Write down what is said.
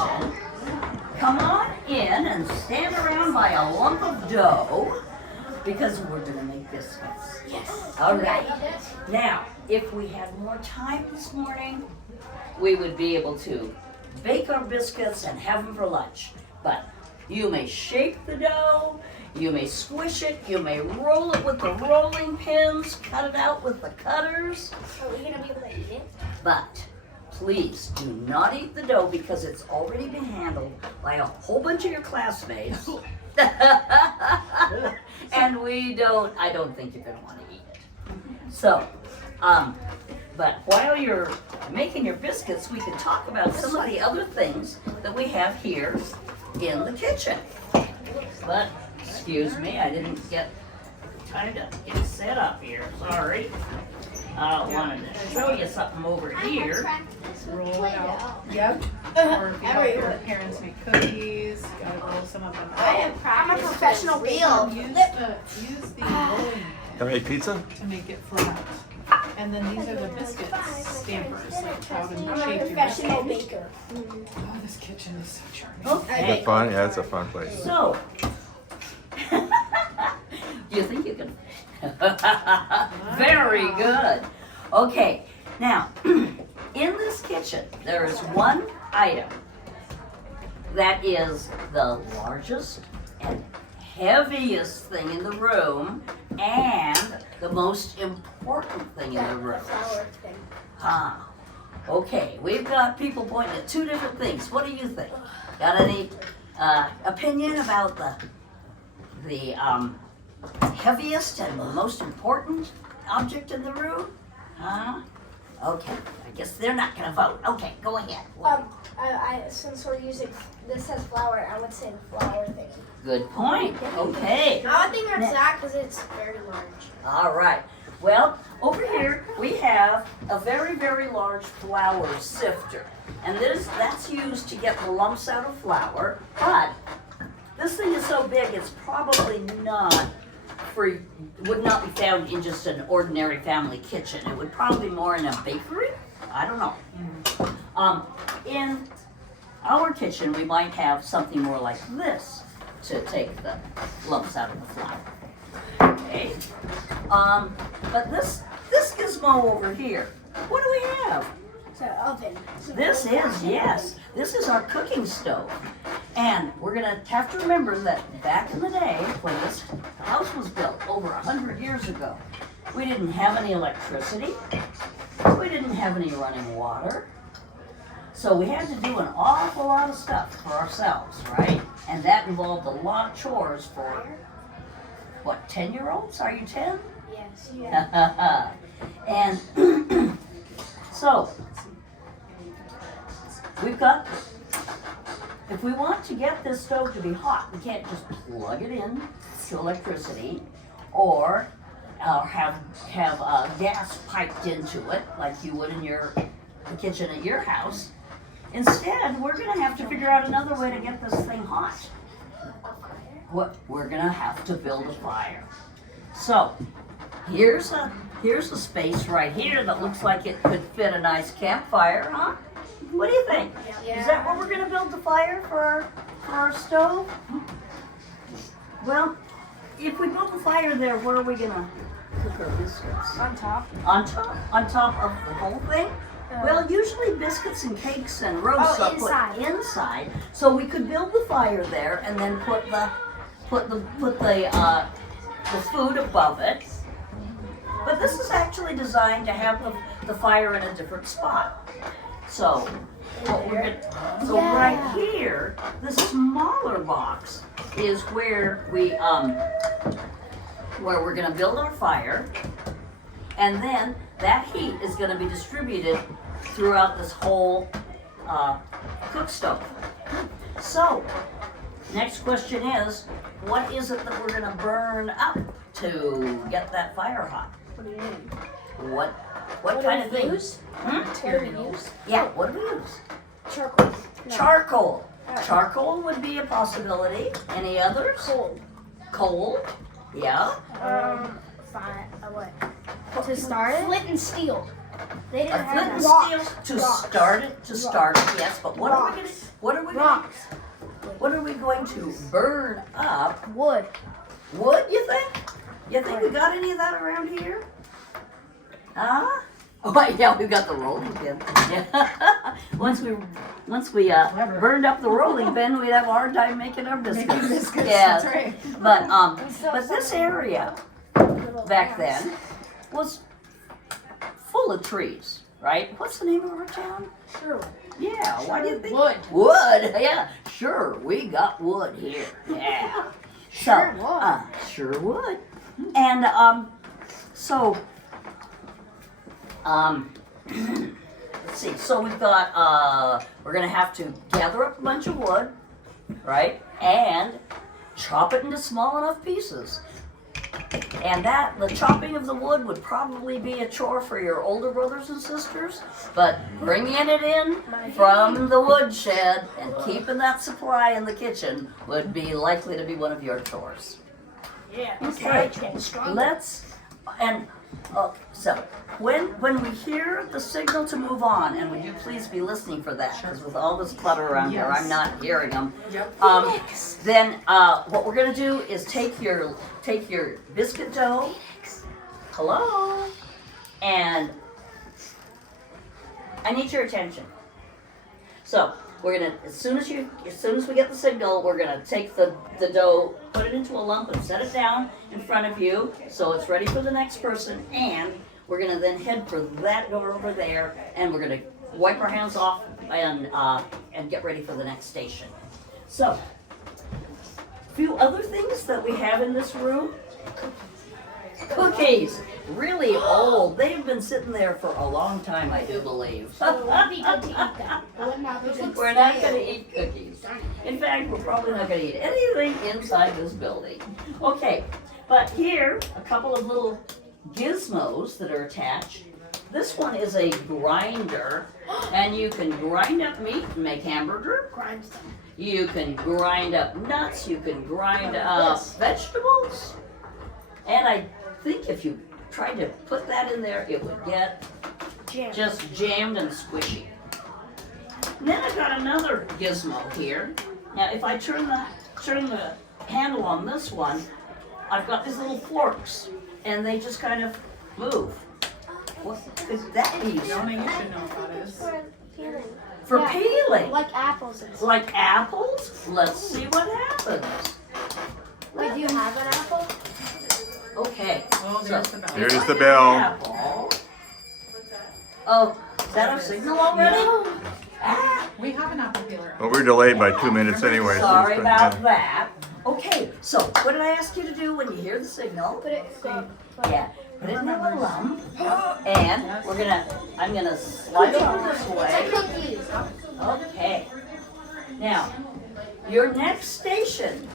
kitchen. Come on in and stand around by a lump of dough because we're gonna make biscuits. Yes. All right. Now, if we had more time this morning, we would be able to bake our biscuits and have them for lunch. But you may shape the dough, you may squish it, you may roll it with the rolling pins, cut it out with the cutters. Are we gonna be able to eat it? But please do not eat the dough because it's already been handled by a whole bunch of your classmates. And I don't think you're gonna want to eat it. So, but while you're making your biscuits, we can talk about some of the other things that we have here in the kitchen. But, excuse me, I didn't get time to get set up here, sorry. Wanted to show you something over here. Roll it out. Yep. Or if you help your parents make cookies, you gotta roll some of them out. I'm a professional real. Use the rolling Can I make pizza? to make it flat. And then these are the biscuit stampers, like how to I'm a shape your professional biscuit. baker. Oh, this kitchen is so charming. Is Okay, it fun? Yeah, it's a fun place. so. You think you can? Very good. Okay, now, in this kitchen, there is one item that is the largest and heaviest thing in the room and the most important thing in the room. Flour thing. Okay, we've got people pointing at two different things. What do you think? Got any opinion about the heaviest and most important object in the room? Huh? Okay, I guess they're not gonna vote. Okay, go ahead. Since we're using, this has flour, I would say the flour thing. Good point. Okay. I would think that's that because it's very large. All right. Well, over here we have a very, very large flour sifter. And that's used to get the lumps out of flour. But this thing is so big it's probably would not be found in just an ordinary family kitchen. It would probably be more in a bakery. I don't know. In our kitchen we might have something more like this to take the lumps out of the flour. Okay. But this gizmo over here, what do we have? It's an oven. This is our cooking stove. And we're gonna have to remember that back in the day, when this house was built over 100 years ago, we didn't have any electricity, we didn't have any running water, so we had to do an awful lot of stuff for ourselves, right? And that involved a lot of chores for, what, 10-year-olds? Are you 10? Yes. Yeah. And so, we've got, if we want to get this stove to be hot, we can't just plug it in to electricity or have gas piped into it like you would in the kitchen at your house. Instead, we're going to have to figure out another way to get this thing hot. We're going to have to build a fire. So, here's a space right here that looks like it could fit a nice campfire, huh? What do you think? Yeah. Is that where we're going to build the fire for our stove? Well, if we build the fire there, where are we going to cook our biscuits? On top. On top of the whole thing? Well, usually biscuits and cakes and roasts are put inside, so we could build the fire there and then put the food above it. But this is actually designed to have the fire in a different spot. So, right here, the smaller box is where we're gonna build our fire, and then that heat is gonna be distributed throughout this whole cook stove. So, next question is, what is it that we're gonna burn up to get that fire hot? What do you mean? What kind of thing? What do we use? Yeah, what do we use? Charcoal. No. Charcoal. Charcoal would be a possibility. Any others? Coal. Yeah. Fine. What? To start it? Flint and steel. They didn't A have flint and that. steel to start it. Yes, but what are we gonna? What are we going? Rocks. What are we going to burn up? Wood. Wood, you think? You think we got any of that around here? Huh? Oh, yeah, we got the rolling pin. Yeah. once we burned up the rolling pin, we'd have a hard time making our biscuits. Making biscuits, Yeah. that's right. But this area back then was full of trees, right? What's the name of our town? Sure. Yeah, why do you think? Wood. Wood, yeah, sure, we got wood here, yeah. Sure So, would. sure would. And, so, let's see, so we've got, we're gonna have to gather up a bunch of wood, right? And chop it into small enough pieces. And the chopping of the wood would probably be a chore for your older brothers and sisters, but bringing it in from the woodshed and keeping that supply in the kitchen would be likely to be one of your chores. Yeah. Okay, let's, and, so, when we hear the signal to move on, and would you please be listening for that, because with all this clutter around here, I'm Yes. not hearing them. Yep. Then, what we're gonna do is take your biscuit dough, hello, and I need your attention. So, we're gonna, as soon as we get the signal, we're gonna take the dough, put it into a lump and set it down in front of you, so it's ready for the next person, and we're gonna then head for that door over there, and we're gonna wipe our hands off and get ready for the next station. So, a few other things that we have in this room. Cookies, really old. They've been sitting there for a long time, I do believe. So it would be good to eat them. It would not be good to We're not going to eat cookies. In fact, we're probably not going to eat anything inside this building. Okay, but here, a couple of little gizmos that are attached. This one is a grinder, and you can grind up meat and make hamburger. grind them. You can grind up nuts, you can grind up vegetables. And I think if you tried to put that in there, it would get Jam. just jammed and squishy. And then I got another gizmo here. Now if I turn the handle on this one, I've got these little forks, and they just kind of move. What could that be? Zoning, you should know what that is. For peeling. For Yeah. peeling. Like apples and stuff. Like apples? Let's see what happens. Wait, do you have an apple? Okay. Oh, there's the bell. There's the bell. Apple. Oh, is that our signal already? Ah, We have an apple peeler. Well, we're delayed by 2 minutes anyway. so sorry it's about been- that. Okay, so what did I ask you to do when you hear the signal? Put it. Yeah, put it in a lump, and I'm gonna slide over this way. Cookies. Okay. Now, your next station